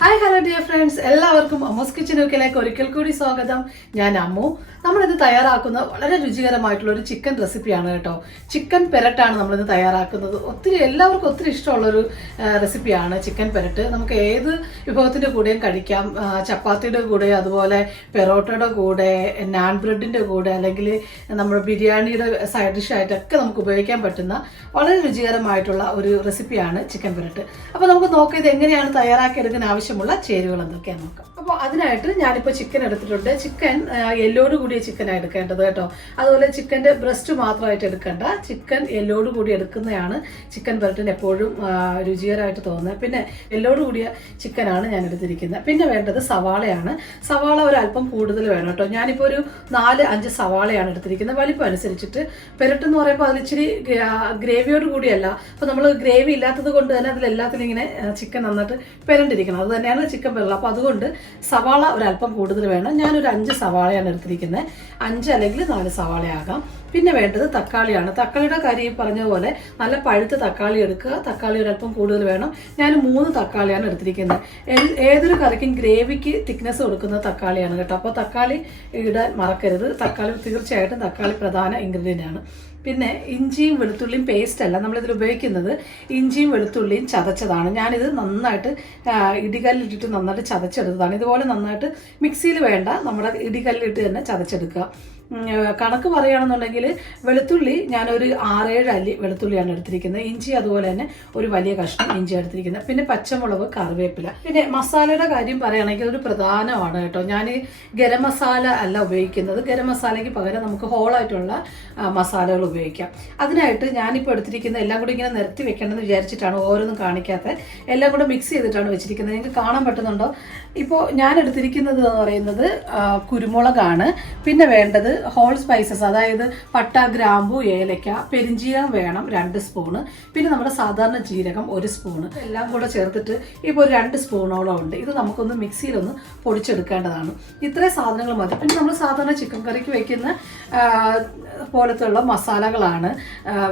Hi hello dear friends, എല്ലാവർക്കും അമ്മൂസ് kitchen കുക്കിലേക്ക് ഒരിക്കൽ കൂടി സ്വാഗതം. ഞാൻ അമ്മു. നമ്മളിത് തയ്യാറാക്കുന്ന വളരെ രുചികരമായിട്ടുള്ള ഒരു ചിക്കൻ റെസിപ്പിയാണ് കേട്ടോ. ചിക്കൻ പെരട്ടാണ് നമ്മളിത് തയ്യാറാക്കുന്നത്. എല്ലാവർക്കും ഒത്തിരി ഇഷ്ടമുള്ളൊരു റെസിപ്പിയാണ് ചിക്കൻ പെരട്ട്. നമുക്ക് ഏത് വിഭവത്തിൻ്റെ കൂടെയും കഴിക്കാം. ചപ്പാത്തിയുടെ കൂടെ, അതുപോലെ പെറോട്ടയുടെ കൂടെ, നാൻ ബ്രെഡിൻ്റെ കൂടെ, അല്ലെങ്കിൽ നമ്മുടെ ബിരിയാണിയുടെ സൈഡ് ഡിഷായിട്ടൊക്കെ നമുക്ക് ഉപയോഗിക്കാൻ പറ്റുന്ന വളരെ രുചികരമായിട്ടുള്ള ഒരു റെസിപ്പിയാണ് ചിക്കൻ പെരട്ട്. അപ്പോൾ നമുക്ക് നോക്കാം ഇത് എങ്ങനെയാണ് തയ്യാറാക്കിയെടുക്കാൻ ആവശ്യമുള്ള ചേരുവകൾ എന്തൊക്കെയാണെന്ന് നോക്കാം. അപ്പോൾ അതിനായിട്ട് ഞാനിപ്പോൾ ചിക്കൻ എടുത്തിട്ടുണ്ട്. ചിക്കൻ എല്ലോട് കൂടിയ ചിക്കനാണ് എടുക്കേണ്ടത് കേട്ടോ. അതുപോലെ ചിക്കൻ്റെ ബ്രസ്റ്റ് മാത്രമായിട്ട് എടുക്കേണ്ട, ചിക്കൻ എല്ലോട് കൂടി എടുക്കുന്നതാണ് ചിക്കൻ പെരട്ടിന് എപ്പോഴും രുചികരമായിട്ട് തോന്നുന്നത്. പിന്നെ എല്ലോട് കൂടിയ ചിക്കനാണ് ഞാൻ എടുത്തിരിക്കുന്നത്. പിന്നെ വേണ്ടത് സവാളയാണ്. സവാള ഒരല്പം കൂടുതൽ വേണം കേട്ടോ. ഞാനിപ്പോൾ ഒരു 4-5 സവാളയാണ് എടുത്തിരിക്കുന്നത്. വലിപ്പം അനുസരിച്ചിട്ട്. പെരട്ടെന്ന് പറയുമ്പോൾ അതിലിച്ചിരി ഗ്രേവിയോട് കൂടിയല്ല. അപ്പോൾ നമ്മൾ ഗ്രേവി ഇല്ലാത്തത് കൊണ്ട് തന്നെ അതിലെല്ലാത്തിലും ഇങ്ങനെ ചിക്കൻ നന്നായിട്ട് പെരണ്ടിരിക്കണം. അത് തന്നെയാണ് ചിക്കൻ പെരള. അപ്പോൾ അതുകൊണ്ട് സവാള ഒരല്പം കൂടുതൽ വേണം. ഞാനൊരു 5 സവാളയാണ് എടുത്തിരിക്കുന്നത്. 5 അല്ലെങ്കിൽ 4 സവാളയാകാം. പിന്നെ വേണ്ടത് തക്കാളിയാണ്. തക്കാളിയുടെ കാര്യം പറഞ്ഞതുപോലെ നല്ല പഴുത്ത തക്കാളി എടുക്കുക. തക്കാളി ഒരല്പം കൂടുതൽ വേണം. ഞാൻ 3 തക്കാളിയാണ് എടുത്തിരിക്കുന്നത്. ഏതൊരു കറിക്കും ഗ്രേവിക്ക് തിക്നെസ് കൊടുക്കുന്ന തക്കാളിയാണ് കേട്ടോ. അപ്പോൾ തക്കാളി ഇടാൻ മറക്കരുത്. തീർച്ചയായിട്ടും തക്കാളി പ്രധാന ഇൻഗ്രീഡിയൻ്റ് ആണ്. പിന്നെ ഇഞ്ചിയും വെളുത്തുള്ളിയും പേസ്റ്റ് അല്ല നമ്മളിതിൽ ഉപയോഗിക്കുന്നത്. ഇഞ്ചിയും വെളുത്തുള്ളിയും ചതച്ചതാണ്. ഞാനിത് നന്നായിട്ട് ഇടികല്ലിട്ടിട്ട് നന്നായിട്ട് ചതച്ചെടുത്തതാണ്. ഇതുപോലെ നന്നായിട്ട് മിക്സിയിൽ വേണ്ട, നമ്മുടെ ഇടികല്ലിട്ട് തന്നെ ചതച്ചെടുക്കുക. കണക്ക് പറയുകയാണെന്നുണ്ടെങ്കിൽ വെളുത്തുള്ളി ഞാനൊരു 6-7 അല്ലി വെളുത്തുള്ളിയാണ് എടുത്തിരിക്കുന്നത്. ഇഞ്ചി അതുപോലെ തന്നെ ഒരു വലിയ കഷ്ണം ഇഞ്ചി എടുത്തിരിക്കുന്നത്. പിന്നെ പച്ചമുളക്, കറിവേപ്പില. പിന്നെ മസാലയുടെ കാര്യം പറയുകയാണെങ്കിൽ ഒരു പ്രധാനമാണ് കേട്ടോ. ഞാൻ ഗരം മസാല അല്ല ഉപയോഗിക്കുന്നത്. ഗരം മസാലയ്ക്ക് പകരം നമുക്ക് ഹോളായിട്ടുള്ള മസാലകൾ ഉപയോഗിക്കാം. അതിനായിട്ട് ഞാനിപ്പോൾ എടുത്തിരിക്കുന്ന എല്ലാം കൂടി ഇങ്ങനെ നിരത്തി വെക്കണമെന്ന് വിചാരിച്ചിട്ടാണ് ഓരോന്നും കാണിക്കാത്ത. എല്ലാം കൂടെ മിക്സ് ചെയ്തിട്ടാണ് വെച്ചിരിക്കുന്നത്. നിങ്ങൾക്ക് കാണാൻ പറ്റുന്നുണ്ടോ? ഇപ്പോൾ ഞാൻ എടുത്തിരിക്കുന്നത് എന്ന് പറയുന്നത് കുരുമുളകാണ്. പിന്നെ വേണ്ടത് ഹോൾ സ്പൈസസ്, അതായത് പട്ട, ഗ്രാമ്പു, ഏലക്ക, പെരിഞ്ജീരകം വേണം 2 സ്പൂണ്. പിന്നെ നമ്മുടെ സാധാരണ ജീരകം 1 സ്പൂണ്. എല്ലാം കൂടെ ചേർത്തിട്ട് ഇപ്പോൾ ഒരു 2 സ്പൂണോളം ഉണ്ട്. ഇത് നമുക്കൊന്ന് മിക്സിയിലൊന്ന് പൊടിച്ചെടുക്കേണ്ടതാണ്. ഇത്രയും സാധനങ്ങൾ മതി. പിന്നെ നമ്മൾ സാധാരണ ചിക്കൻ കറിക്ക് വയ്ക്കുന്ന പോലത്തുള്ള മസാലകളാണ്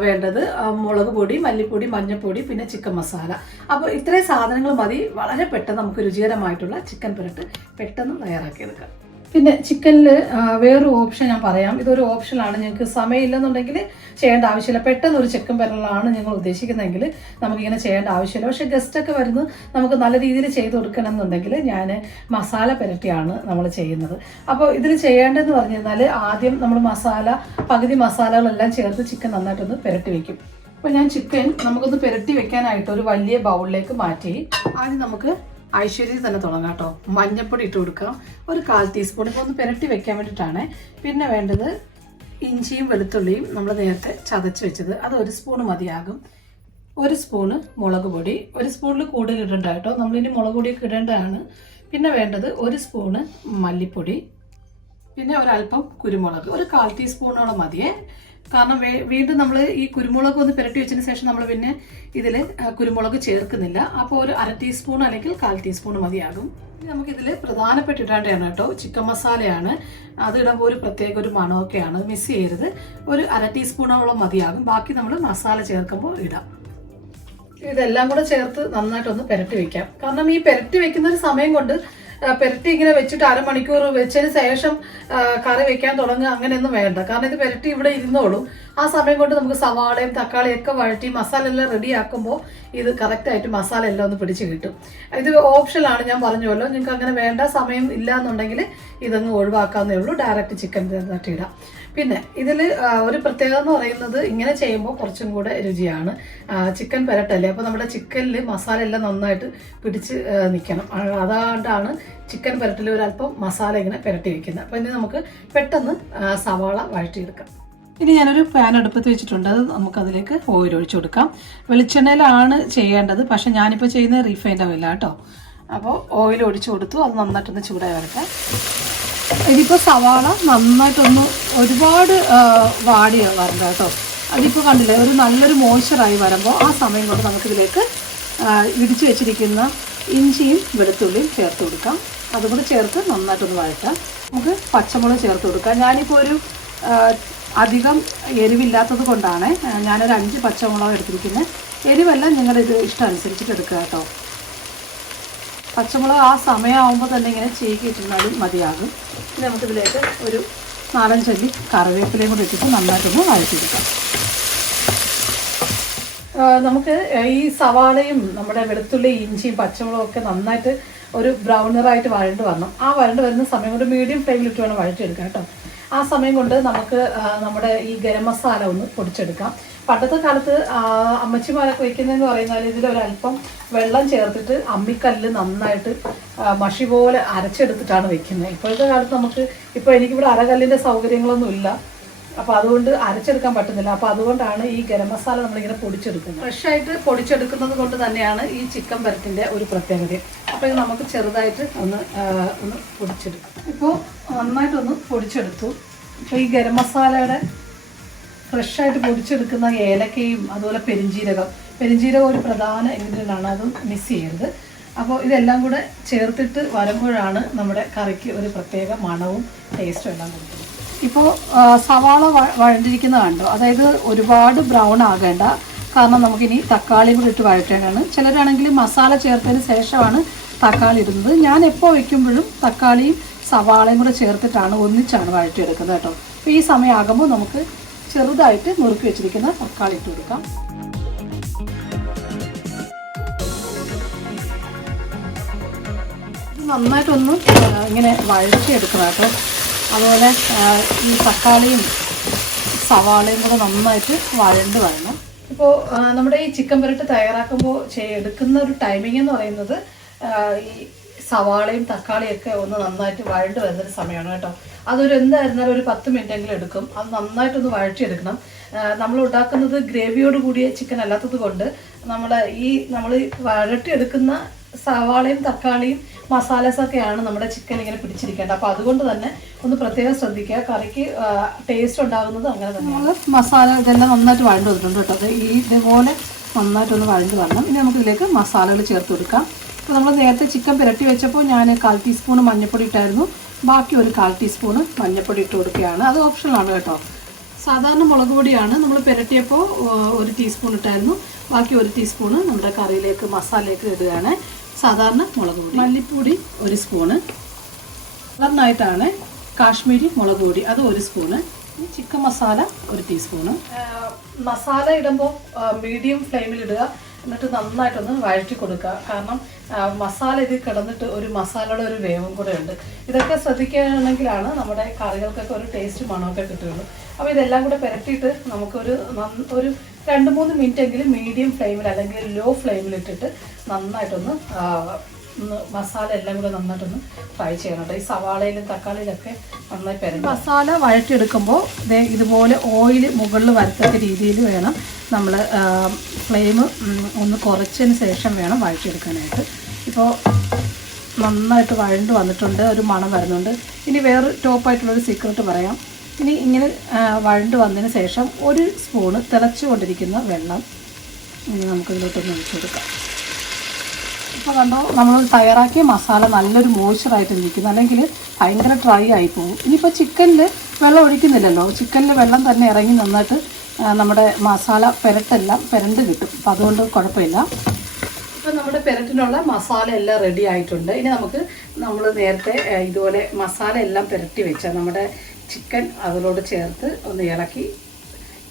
വേണ്ടത്. മുളക് പൊടി, മല്ലിപ്പൊടി, മഞ്ഞൾപ്പൊടി, പിന്നെ ചിക്കൻ മസാല. അപ്പോൾ ഇത്രയും സാധനങ്ങൾ മതി. വളരെ പെട്ടെന്ന് നമുക്ക് രുചികരമായിട്ടുള്ള ചിക്കൻ പെരട്ട് പെട്ടെന്ന് തയ്യാറാക്കിയെടുക്കാം. പിന്നെ ചിക്കനിൽ വേറൊരു ഓപ്ഷൻ ഞാൻ പറയാം. ഇതൊരു ഓപ്ഷനാണ്. നിങ്ങൾക്ക് സമയമില്ലെന്നുണ്ടെങ്കിൽ ചെയ്യേണ്ട ആവശ്യമില്ല. പെട്ടെന്ന് ഒരു ചിക്കൻ പെരളാണ് നിങ്ങൾ ഉദ്ദേശിക്കുന്നതെങ്കിൽ നമുക്കിങ്ങനെ ചെയ്യേണ്ട ആവശ്യമില്ല. പക്ഷേ ഗസ്റ്റൊക്കെ വരുന്നു നമുക്ക് നല്ല രീതിയിൽ ചെയ്ത് കൊടുക്കണം എന്നുണ്ടെങ്കിൽ ഞാൻ മസാല പെരട്ടിയാണ് നമ്മൾ ചെയ്യുന്നത്. അപ്പോൾ ഇതിൽ ചെയ്യേണ്ടതെന്ന് പറഞ്ഞു കഴിഞ്ഞാൽ ആദ്യം നമ്മൾ പകുതി മസാലകളെല്ലാം ചേർത്ത് ചിക്കൻ നന്നായിട്ടൊന്ന് പെരട്ടി വെക്കും. അപ്പോൾ ഞാൻ ചിക്കൻ നമുക്കൊന്ന് പെരട്ടി വെക്കാനായിട്ട് ഒരു വലിയ ബൗളിലേക്ക് മാറ്റി ആദ്യം നമുക്ക് ഐശ്വര്യത്തിൽ തന്നെ തുടങ്ങാം കേട്ടോ. മഞ്ഞൾപ്പൊടി ഇട്ട് കൊടുക്കാം, ഒരു 1/4 ടീസ്പൂൺ. ഇപ്പോൾ ഒന്ന് പെരട്ടി വെക്കാൻ വേണ്ടിയിട്ടാണ്. പിന്നെ വേണ്ടത് ഇഞ്ചിയും വെളുത്തുള്ളിയും നമ്മൾ നേരത്തെ ചതച്ച് വെച്ചത്, അത് 1 സ്പൂണ് മതിയാകും. 1 സ്പൂണ് മുളക് പൊടി. 1 സ്പൂണിൽ കൂടുതൽ ഇടണ്ട കേട്ടോ, നമ്മളിനി മുളക് പൊടിയൊക്കെ ഇടേണ്ടതാണ്. പിന്നെ വേണ്ടത് 1 സ്പൂണ് മല്ലിപ്പൊടി. പിന്നെ ഒരല്പം കുരുമുളക്, ഒരു 1/4 ടീസ്പൂണോളം മതിയേ. കാരണം വീണ്ടും നമ്മൾ ഈ കുരുമുളക് ഒന്ന് പുരട്ടി വെച്ചതിന് ശേഷം നമ്മൾ പിന്നെ ഇതിൽ കുരുമുളക് ചേർക്കുന്നില്ല. അപ്പോൾ ഒരു 1/2 ടീസ്പൂൺ അല്ലെങ്കിൽ 1/4 ടീസ്പൂൺ മതിയാകും. നമുക്കിതിൽ പ്രധാനപ്പെട്ട ഇടേണ്ടതാണ് കേട്ടോ, ചിക്കൻ മസാലയാണ്. അത് ഇടുമ്പോൾ ഒരു പ്രത്യേക ഒരു മണമൊക്കെയാണ്, മിസ് ചെയ്യരുത്. ഒരു 1/2 ടീസ്പൂണോളം മതിയാകും. ബാക്കി നമ്മൾ മസാല ചേർക്കുമ്പോൾ ഇടാം. ഇതെല്ലാം കൂടെ ചേർത്ത് നന്നായിട്ടൊന്ന് പുരട്ടി വെക്കാം. കാരണം ഈ പുരട്ടി വെക്കുന്ന ഒരു സമയം കൊണ്ട് പെരട്ടി ഇങ്ങനെ വെച്ചിട്ട് 1/2 മണിക്കൂർ വെച്ചതിന് ശേഷം കറി വെക്കാൻ തുടങ്ങുക അങ്ങനെയൊന്നും വേണ്ട. കാരണം ഇത് പെരട്ടി ഇവിടെ ഇരുന്നോളും. ആ സമയം കൊണ്ട് നമുക്ക് സവാളയും തക്കാളിയും ഒക്കെ വഴറ്റി മസാല എല്ലാം റെഡി ആക്കുമ്പോൾ ഇത് കറക്റ്റായിട്ട് മസാല എല്ലാം ഒന്ന് പിടിച്ച് കിട്ടും. ഇത് ഓപ്ഷനാണ്, ഞാൻ പറഞ്ഞുവല്ലോ. നിങ്ങൾക്ക് അങ്ങനെ വേണ്ട സമയം ഇല്ല എന്നുണ്ടെങ്കിൽ ഇതങ്ങ് ഒഴിവാക്കാവുന്നേ ഉള്ളൂ. ഡയറക്റ്റ് ചിക്കൻ തട്ടിയിടാം. പിന്നെ ഇതിൽ ഒരു പ്രത്യേകത എന്ന് പറയുന്നത് ഇങ്ങനെ ചെയ്യുമ്പോൾ കുറച്ചും കൂടെ രുചിയാണ്. ചിക്കൻ പെരട്ടല്ലേ, അപ്പോൾ നമ്മുടെ ചിക്കനിൽ മസാല എല്ലാം നന്നായിട്ട് പിടിച്ച് നിൽക്കണം. അതുകൊണ്ടാണ് ചിക്കൻ പെരട്ടിൽ ഒരല്പം മസാല ഇങ്ങനെ പെരട്ടി വയ്ക്കുന്നത്. അപ്പോൾ ഇനി നമുക്ക് പെട്ടെന്ന് സവാള വഴറ്റിയെടുക്കാം. ഇനി ഞാനൊരു പാൻ അടുപ്പത്ത് വെച്ചിട്ടുണ്ട്. അത് നമുക്കതിലേക്ക് ഓയിൽ ഒഴിച്ചു കൊടുക്കാം. വെളിച്ചെണ്ണയിലാണ് ചെയ്യേണ്ടത്, പക്ഷെ ഞാനിപ്പോൾ ചെയ്യുന്നത് റീഫൈൻഡ് ഓയിലാണ് കേട്ടോ. അപ്പോൾ ഓയിൽ ഒഴിച്ചു കൊടുത്തു. അത് നന്നായിട്ടൊന്ന് ചൂടായി വരട്ടെ. ഇതിപ്പോൾ സവാള നന്നായിട്ടൊന്ന് ഒരുപാട് വാടി വരണ്ട കേട്ടോ. അതിപ്പോൾ കണ്ടില്ലേ, ഒരു നല്ലൊരു മോയ്സ്ചറായി വരുമ്പോൾ ആ സമയം കൊണ്ട് നമുക്കിതിലേക്ക് ഇടിച്ചു വെച്ചിരിക്കുന്ന ഇഞ്ചിയും വെളുത്തുള്ളിയും ചേർത്ത് കൊടുക്കാം. അതുകൂടി ചേർത്ത് നന്നായിട്ടൊന്ന് വഴറ്റാം. നമുക്ക് പച്ചമുളക് ചേർത്ത് കൊടുക്കാം. ഞാനിപ്പോൾ ഒരു അധികം എരിവില്ലാത്തത് കൊണ്ടാണ് ഞാനൊരു 5 പച്ചമുളക് എടുത്തിരിക്കുന്നത്. എരിവെല്ലാം നിങ്ങളുടെ ഇത് ഇഷ്ടം അനുസരിച്ചിട്ട് എടുക്കുക കേട്ടോ. പച്ചമുളക് ആ സമയമാകുമ്പോൾ തന്നെ ഇങ്ങനെ ചീകിയിട്ടിരുന്നാലും മതിയാകും. ഇനി നമുക്കിതിലേക്ക് ഒരു 4-5 അല്ലി കറിവേപ്പിലയും കൂടി ഇട്ടിട്ട് നന്നായിട്ടൊന്ന് വഴറ്റിയെടുക്കാം. നമുക്ക് ഈ സവാളയും നമ്മുടെ വെളുത്തുള്ളി ഇഞ്ചിയും പച്ചമുളകും ഒക്കെ നന്നായിട്ട് ഒരു ബ്രൗണറായിട്ട് വഴണ്ട് വരണം. ആ വഴണ്ട് വരുന്ന സമയം കൊണ്ട് മീഡിയം ഫ്ലെയിമിലിട്ട് വേണം വഴറ്റിയെടുക്കാം കേട്ടോ. ആ സമയം കൊണ്ട് നമുക്ക് നമ്മുടെ ഈ ഗരം മസാല ഒന്ന് പൊടിച്ചെടുക്കാം. പണ്ടത്തെ കാലത്ത് അമ്മച്ചിമാരൊക്കെ വയ്ക്കുന്നതെന്ന് പറയുന്നാൽ ഇതിലൊരല്പം വെള്ളം ചേർത്തിട്ട് അമ്മിക്കല്ല് നന്നായിട്ട് മഷി പോലെ അരച്ചെടുത്തിട്ടാണ് വെക്കുന്നത്. ഇപ്പോഴത്തെ കാലത്ത് നമുക്ക് ഇപ്പോൾ എനിക്കിവിടെ അരകല്ലിൻ്റെ സൗകര്യങ്ങളൊന്നും ഇല്ല, അപ്പോൾ അതുകൊണ്ട് അരച്ചെടുക്കാൻ പറ്റുന്നില്ല. അപ്പോൾ അതുകൊണ്ടാണ് ഈ ഗരം മസാല നമ്മളിങ്ങനെ പൊടിച്ചെടുക്കുന്നത്. ഫ്രഷായിട്ട് പൊടിച്ചെടുക്കുന്നത് കൊണ്ട് തന്നെയാണ് ഈ ചിക്കൻ പെരട്ടിൻ്റെ ഒരു പ്രത്യേകത. അപ്പോൾ ഇത് നമുക്ക് ചെറുതായിട്ട് ഒന്ന് പൊടിച്ചെടുക്കാം. ഇപ്പോൾ നന്നായിട്ടൊന്ന് പൊടിച്ചെടുത്തു. ഇപ്പോൾ ഈ ഗരം മസാലയുടെ ഫ്രഷായിട്ട് പൊടിച്ചെടുക്കുന്ന ഏലക്കയും അതുപോലെ പെരിഞ്ജീരകം ഒരു പ്രധാന ഇൻഗ്രീഡിയൻ്റ് ആണ്, അതും മിസ് ചെയ്യരുത്. അപ്പോൾ ഇതെല്ലാം കൂടെ ചേർത്തിട്ട് വരുമ്പോഴാണ് നമ്മുടെ കറിക്ക് ഒരു പ്രത്യേക മണവും ടേസ്റ്റും എല്ലാം കൊടുക്കുന്നത്. ഇപ്പോൾ സവാള വഴണ്ടിരിക്കുന്നത് കണ്ടോ, അതായത് ഒരുപാട് ബ്രൗൺ ആകേണ്ട, കാരണം നമുക്കിനി തക്കാളിയും കൂടി ഇട്ട് വഴറ്റേണ്ടതാണ്. ചിലരാണെങ്കിൽ മസാല ചേർത്തതിന് ശേഷമാണ് തക്കാളി ഇടുന്നത്. ഞാൻ എപ്പോൾ വയ്ക്കുമ്പോഴും തക്കാളിയും സവാളയും കൂടെ ചേർത്തിട്ടാണ് ഒന്നിച്ചാണ് വഴറ്റിയെടുക്കുന്നത് കേട്ടോ. അപ്പോൾ ഈ സമയമാകുമ്പോൾ നമുക്ക് ചെറുതായിട്ട് നുറുക്കി വെച്ചിരിക്കുന്ന തക്കാളി ഇട്ട് കൊടുക്കാം. നന്നായിട്ടൊന്ന് ഇങ്ങനെ വഴറ്റിയെടുക്കണം കേട്ടോ. അതുപോലെ ഈ തക്കാളിയും സവാളയും കൂടെ നന്നായിട്ട് വഴണ്ട് വരണം. ഇപ്പോൾ നമ്മുടെ ഈ ചിക്കൻ പെരട്ട് തയ്യാറാക്കുമ്പോൾ എടുക്കുന്ന ഒരു ടൈമിംഗ് എന്ന് പറയുന്നത് ഈ സവാളയും തക്കാളിയൊക്കെ ഒന്ന് നന്നായിട്ട് വഴണ്ട് വരുന്നൊരു സമയമാണ് കേട്ടോ. അതൊരു എന്തായിരുന്നാലും ഒരു 10 മിനിറ്റെങ്കിലും എടുക്കും. അത് നന്നായിട്ടൊന്ന് വഴറ്റിയെടുക്കണം. നമ്മൾ ഉണ്ടാക്കുന്നത് ഗ്രേവിയോട് കൂടിയ ചിക്കൻ അല്ലാത്തത് കൊണ്ട് നമ്മൾ വഴറ്റിയെടുക്കുന്ന സവാളയും തക്കാളിയും മസാലസൊക്കെയാണ് നമ്മുടെ ചിക്കൻ ഇങ്ങനെ പിടിച്ചിരിക്കേണ്ടത്. അപ്പോൾ അതുകൊണ്ട് തന്നെ ഒന്ന് പ്രത്യേകം ശ്രദ്ധിക്കുക. കറിക്ക് ടേസ്റ്റ് ഉണ്ടാകുന്നത് അങ്ങനെ തന്നെയാണ്. മസാല ഇതെല്ലാം നന്നായിട്ട് വഴണ്ട് വന്നിട്ടുണ്ട് കേട്ടോ. അത് ഇതുപോലെ നന്നായിട്ടൊന്ന് വഴണ്ട് വരണം. ഇനി നമുക്കിതിലേക്ക് മസാലകൾ ചേർത്ത് കൊടുക്കാം. അപ്പോൾ നമ്മൾ നേരത്തെ ചിക്കൻ പുരട്ടി വെച്ചപ്പോൾ ഞാൻ 1/4 ടീസ്പൂൺ മഞ്ഞൾപ്പൊടി ഇട്ടായിരുന്നു. ബാക്കി ഒരു 1/4 ടീസ്പൂൺ മഞ്ഞൾപ്പൊടി ഇട്ട് കൊടുക്കുകയാണ്. അത് ഓപ്ഷണലാണ് കേട്ടോ. സാധാരണ മുളക് പൊടിയാണ് നമ്മൾ പുരട്ടിയപ്പോൾ 1 ടീസ്പൂൺ ഇട്ടായിരുന്നു. ബാക്കി 1 ടീസ്പൂണ് നമ്മുടെ കറിയിലേക്ക് മസാലയൊക്കെ ഇടുകയാണ്. സാധാരണ മുളക് പൊടി. മല്ലിപ്പൊടി 1 സ്പൂണ്. കളറിനായിട്ടാണ് കാശ്മീരി മുളക് പൊടി, അത് 1 spoon. Chicken masala 1 teaspoon. Masala ഇടുമ്പോൾ മീഡിയം ഫ്ലെയിമിലിടുക. എന്നിട്ട് നന്നായിട്ടൊന്ന് വഴറ്റി കൊടുക്കുക. കാരണം മസാല ഇതിൽ കിടന്നിട്ട് ഒരു മസാലയുടെ ഒരു വേവും കൂടെ ഉണ്ട്. ഇതൊക്കെ ശ്രദ്ധിക്കുകയാണെങ്കിലാണ് നമ്മുടെ കറികൾക്കൊക്കെ ഒരു ടേസ്റ്റ് മണമൊക്കെ കിട്ടുകയുള്ളൂ. അപ്പോൾ ഇതെല്ലാം കൂടെ പുരട്ടിയിട്ട് നമുക്കൊരു 2-3 മിനിറ്റെങ്കിലും മീഡിയം ഫ്ലെയിമിൽ അല്ലെങ്കിൽ ലോ ഫ്ലെയിമിലിട്ടിട്ട് നന്നായിട്ടൊന്ന് മസാല എല്ലാം കൂടെ നന്നായിട്ടൊന്ന് ഫ്രൈ ചെയ്യണം കേട്ടോ. ഈ സവാളയിലും തക്കാളിയിലൊക്കെ നന്നായി പെരട്ടി മസാല വഴറ്റിയെടുക്കുമ്പോൾ ഇതുപോലെ ഓയിൽ മുകളിൽ വരത്തക്ക രീതിയിൽ വേണം നമ്മൾ ഫ്ലെയിം ഒന്ന് കുറച്ചതിന് ശേഷം വേണം വഴറ്റിയെടുക്കാനായിട്ട്. ഇപ്പോൾ നന്നായിട്ട് വഴണ്ട് വന്നിട്ടുണ്ട്, ഒരു മണം വരുന്നുണ്ട്. ഇനി വേറെ ടോപ്പായിട്ടുള്ളൊരു സീക്രട്ട് പറയാം. ഇനി ഇങ്ങനെ വഴണ്ട് വന്നതിന് ശേഷം 1 സ്പൂണ് തിളച്ചുകൊണ്ടിരിക്കുന്ന വെള്ളം ഇനി നമുക്കിതിലോട്ടൊന്ന് ഒഴിച്ചു കൊടുക്കാം. ഇപ്പോൾ കണ്ടോ, നമ്മൾ തയ്യാറാക്കിയ മസാല നല്ലൊരു മോയ്സ്ചറായിട്ട് ഇരിക്കുന്നു, അല്ലെങ്കിൽ ഭയങ്കര ഡ്രൈ ആയി പോകും. ഇനിയിപ്പോൾ ചിക്കനിൽ വെള്ളം ഒഴിക്കുന്നില്ലല്ലോ, ചിക്കനിൽ വെള്ളം തന്നെ ഇറങ്ങി നന്നായിട്ട് നമ്മുടെ മസാല പെരട്ടെല്ലാം പെരണ്ട് കിട്ടും. അപ്പോൾ അതുകൊണ്ട് കുഴപ്പമില്ല. ഇപ്പം നമ്മുടെ പെരട്ടിനുള്ള മസാല എല്ലാം റെഡി ആയിട്ടുണ്ട്. ഇനി നമ്മൾ നേരത്തെ ഇതുപോലെ മസാല എല്ലാം പെരട്ടി വെച്ച നമ്മുടെ ചിക്കൻ അതിലോട് ചേർത്ത് ഒന്ന് ഇളക്കി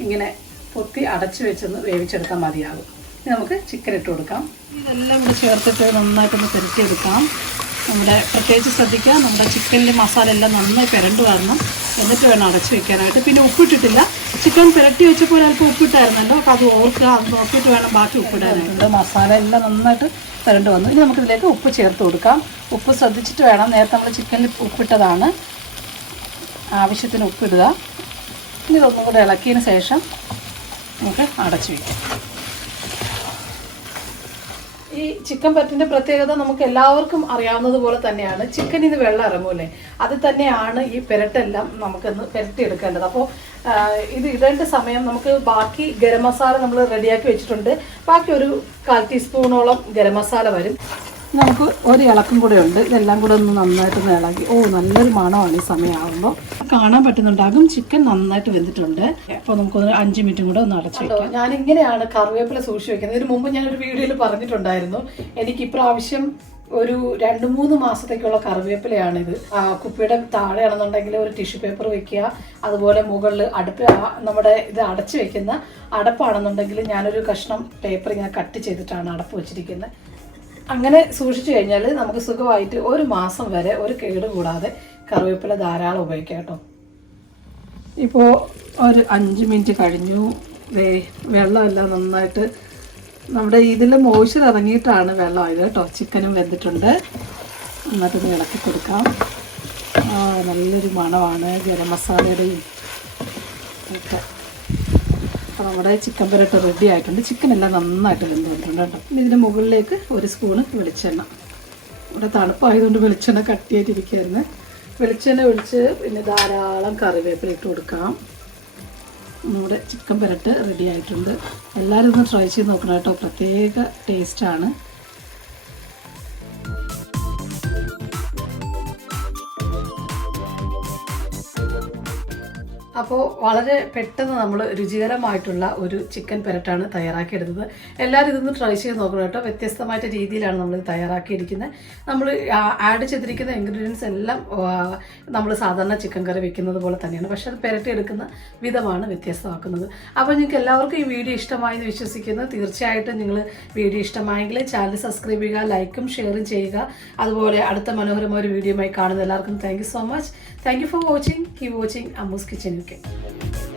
ഇങ്ങനെ പൊത്തി അടച്ചു വെച്ചൊന്ന് വേവിച്ചെടുക്കാൻ മതിയാകും. ഇനി നമുക്ക് ചിക്കൻ ഇട്ട് കൊടുക്കാം. ഇതെല്ലാം കൂടെ ചേർത്തിട്ട് നന്നായിട്ടൊന്ന് പെരട്ടിയെടുക്കാം. പ്രത്യേകിച്ച് ശ്രദ്ധിക്കുക, നമ്മുടെ ചിക്കനിൽ മസാല എല്ലാം നന്നായി പെരണ്ട് വരണം. എന്നിട്ട് വേണം അടച്ചു വെക്കാനായിട്ട്. പിന്നെ ഉപ്പിട്ടിട്ടില്ല, ചിക്കൻ പുരട്ടി വെച്ചപ്പോൾ അല്പം ഉപ്പിട്ടായിരുന്നല്ലോ. അപ്പോൾ അത് ഓർക്കുക, അത് നോക്കിയിട്ട് വേണം ബാക്കി ഉപ്പിടാനായിട്ടുണ്ട്. മസാല എല്ലാം നന്നായിട്ട് പെരണ്ട് വന്നു. ഇനി നമുക്കിതിലേക്ക് ഉപ്പ് ചേർത്ത് കൊടുക്കാം. ഉപ്പ് ശ്രദ്ധിച്ചിട്ട് വേണം, നേരത്തെ നമ്മൾ ചിക്കനിൽ ഉപ്പിട്ടതാണ്. ആവശ്യത്തിന് ഉപ്പിടുക. ഇനി ഇതൊന്നും കൂടെ ഇളക്കിയതിന് ശേഷം നമുക്ക് അടച്ചു വയ്ക്കാം. ഈ ചിക്കൻ പെരട്ടിൻ്റെ പ്രത്യേകത നമുക്ക് എല്ലാവർക്കും അറിയാവുന്നത് പോലെ തന്നെയാണ്. ചിക്കൻ ഇത് വെള്ളം ഇറങ്ങൂലേ, അത് തന്നെയാണ് ഈ പെരട്ടെല്ലാം നമുക്കൊന്ന് പെരട്ടിയെടുക്കേണ്ടത്. അപ്പോൾ ഇത് ഇടേണ്ട സമയം നമുക്ക് ബാക്കി ഗരം മസാല നമ്മൾ റെഡിയാക്കി വെച്ചിട്ടുണ്ട്. ബാക്കി ഒരു 1/4 ടീസ്പൂണോളം ഗരം മസാല വരും. നമുക്ക് ഒരു ഇളക്കും കൂടെ ഉണ്ട്. ഇതെല്ലാം കൂടെ ഒന്ന് നന്നായിട്ടൊന്ന് ഇളകി. നല്ലൊരു മണമാണ് ഈ സമയമാകുമ്പോൾ. കാണാൻ പറ്റുന്നുണ്ടാകും ചിക്കൻ നന്നായിട്ട് വെന്തിട്ടുണ്ട്. അപ്പോൾ നമുക്കൊന്ന് 5 മിനിറ്റും കൂടെ ഒന്ന് അടച്ചു വെക്കാം. ഞാനിങ്ങനെയാണ് കറിവേപ്പില സൂക്ഷിച്ച് വെക്കുന്നത്. ഇതിന് മുമ്പ് ഞാനൊരു വീഡിയോയിൽ പറഞ്ഞിട്ടുണ്ടായിരുന്നു. എനിക്ക് ഇപ്രാവശ്യം ഒരു 2-3 മാസത്തേക്കുള്ള കറിവേപ്പിലയാണിത്. കുപ്പിയുടെ താഴെയാണെന്നുണ്ടെങ്കിൽ ഒരു ടിഷ്യൂ പേപ്പർ വെക്കുക. അതുപോലെ മുകളിൽ നമ്മുടെ ഇത് അടച്ചു വെക്കുന്ന അടപ്പാണെന്നുണ്ടെങ്കിൽ ഞാനൊരു കഷ്ണം പേപ്പർ ഇങ്ങനെ കട്ട് ചെയ്തിട്ടാണ് അടപ്പ് വെച്ചിരിക്കുന്നത്. അങ്ങനെ സൂക്ഷിച്ചു കഴിഞ്ഞാൽ നമുക്ക് സുഖമായിട്ട് 1 മാസം വരെ ഒരു കേട് കൂടാതെ കറിവേപ്പില ധാരാളം ഉപയോഗിക്കാം കേട്ടോ. ഇപ്പോൾ ഒരു 5 മിനിറ്റ് കഴിഞ്ഞു. വെള്ളമെല്ലാം നന്നായിട്ട് നമ്മുടെ ഇതിൽ മോയ്സ്ചർ ഇറങ്ങിയിട്ടാണ് വെള്ളമായത് കേട്ടോ. ചിക്കനും വെന്തിട്ടുണ്ട്. നന്നായിട്ടൊന്ന് ഇളക്കി കൊടുക്കാം. നല്ലൊരു മണമാണ് ഗരം മസാലയുടെയും ഒക്കെ. അപ്പോൾ നമ്മുടെ ചിക്കൻ പെരട്ട് റെഡി ആയിട്ടുണ്ട്. ചിക്കനെല്ലാം നന്നായിട്ട് വെന്തിട്ടുണ്ട് കേട്ടോ. ഇതിൻ്റെ മുകളിലേക്ക് 1 സ്പൂണ് വെളിച്ചെണ്ണ. ഇവിടെ തണുപ്പായതുകൊണ്ട് വെളിച്ചെണ്ണ കട്ടിയായിട്ടിരിക്കുകയായിരുന്നു. വെളിച്ചെണ്ണ ഒഴിച്ച് പിന്നെ ധാരാളം കറിവേപ്പില ഇട്ട് കൊടുക്കാം. നമ്മുടെ ചിക്കൻ പെരട്ട് റെഡി ആയിട്ടുണ്ട്. എല്ലാവരും ഒന്ന് ട്രൈ ചെയ്ത് നോക്കണം കേട്ടോ. പ്രത്യേക ടേസ്റ്റാണ്. അപ്പോൾ വളരെ പെട്ടെന്ന് നമ്മൾ രുചികരമായിട്ടുള്ള ഒരു ചിക്കൻ പെരട്ടാണ് തയ്യാറാക്കിയെടുത്തത്. എല്ലാവരും ഇതൊന്ന് ട്രൈ ചെയ്ത് നോക്കണം കേട്ടോ. വ്യത്യസ്തമായിട്ട് രീതിയിലാണ് നമ്മൾ തയ്യാറാക്കിയിരിക്കുന്നത്. നമ്മൾ ആഡ് ചെയ്തിരിക്കുന്ന ഇൻഗ്രീഡിയൻസ് എല്ലാം നമ്മൾ സാധാരണ ചിക്കൻ കറി വെക്കുന്നത് പോലെ തന്നെയാണ്. പക്ഷെ അത് പെരട്ടിയെടുക്കുന്ന വിധമാണ് വ്യത്യസ്തമാക്കുന്നത്. അപ്പോൾ നിങ്ങൾക്ക് എല്ലാവർക്കും ഈ വീഡിയോ ഇഷ്ടമായി എന്ന് വിശ്വസിക്കുന്നു. തീർച്ചയായിട്ടും നിങ്ങൾ വീഡിയോ ഇഷ്ടമായെങ്കിൽ ചാനൽ സബ്സ്ക്രൈബ് ചെയ്യുക, ലൈക്കും ഷെയറും ചെയ്യുക. അതുപോലെ അടുത്ത മനോഹരമായ ഒരു വീഡിയോയുമായി കാണുന്ന എല്ലാവർക്കും thank you so much. Thank you for watching. Keep watching Ammu's kitchen UK.